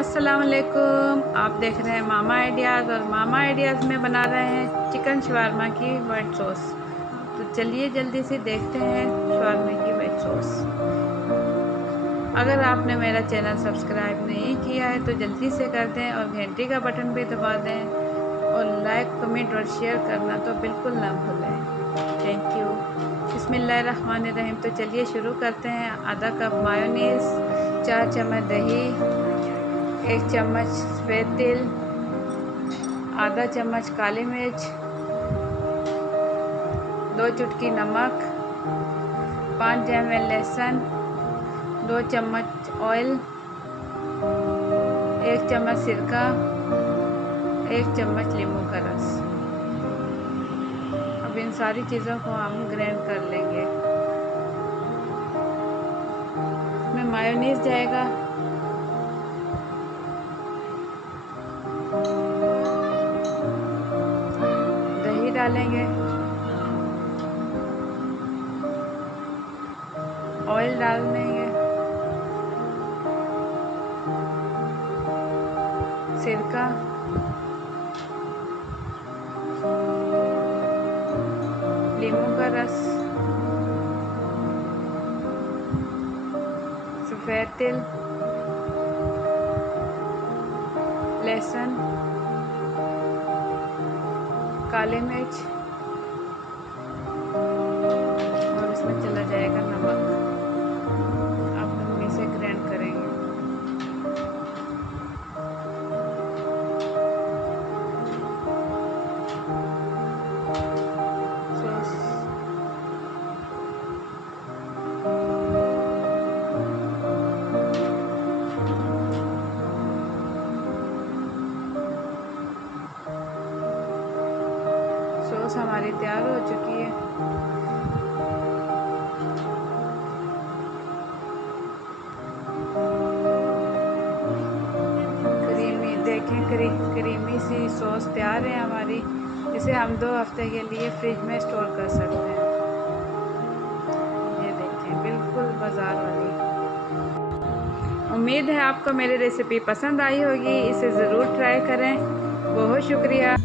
अस्सलाम वालेकुम। आप देख रहे हैं मामा आइडियाज़ और मामा आइडियाज़ में बना रहे हैं चिकन शवारमा की वाइट सॉस। तो चलिए जल्दी से देखते हैं शवारमा की वाइट सॉस। अगर आपने मेरा चैनल सब्सक्राइब नहीं किया है तो जल्दी से कर दें और घंटी का बटन भी दबा दें और लाइक कमेंट और शेयर करना तो बिल्कुल ना भूलें। Thank you. बिस्मिल्लाहिर्रहमानिर्रहीम। तो चलिए शुरू करते हैं। आधा कप मायोनीज़, 4 चम्मच दही, 1 चम्मच सफ़ेद तिल, आधा चम्मच काली मिर्च, 2 चुटकी नमक, 5 ml लहसुन, 2 चम्मच ऑयल, 1 चम्मच सिरका, 1 चम्मच नींबू का रस। अब इन सारी चीज़ों को हम ग्राइंड कर लेंगे। इसमें मायोनीज़ जाएगा, दही डालेंगे, ऑयल डाल देंगे, सिरका, नींबू का रस, सफ़ेद तिल, लहसुन, काली मिर्च और इसमें चला जाएगा नमक। अब हम इसे ग्राइंड करेंगे। सॉस सॉस हमारी तैयार हो चुकी है। क्रीमी देखें, क्रीमी सी सॉस तैयार है हमारी। इसे हम 2 हफ्ते के लिए फ्रिज में स्टोर कर सकते हैं। ये देखें, बिल्कुल बाजार वाली। उम्मीद है आपको मेरी रेसिपी पसंद आई होगी। इसे ज़रूर ट्राई करें। बहुत शुक्रिया।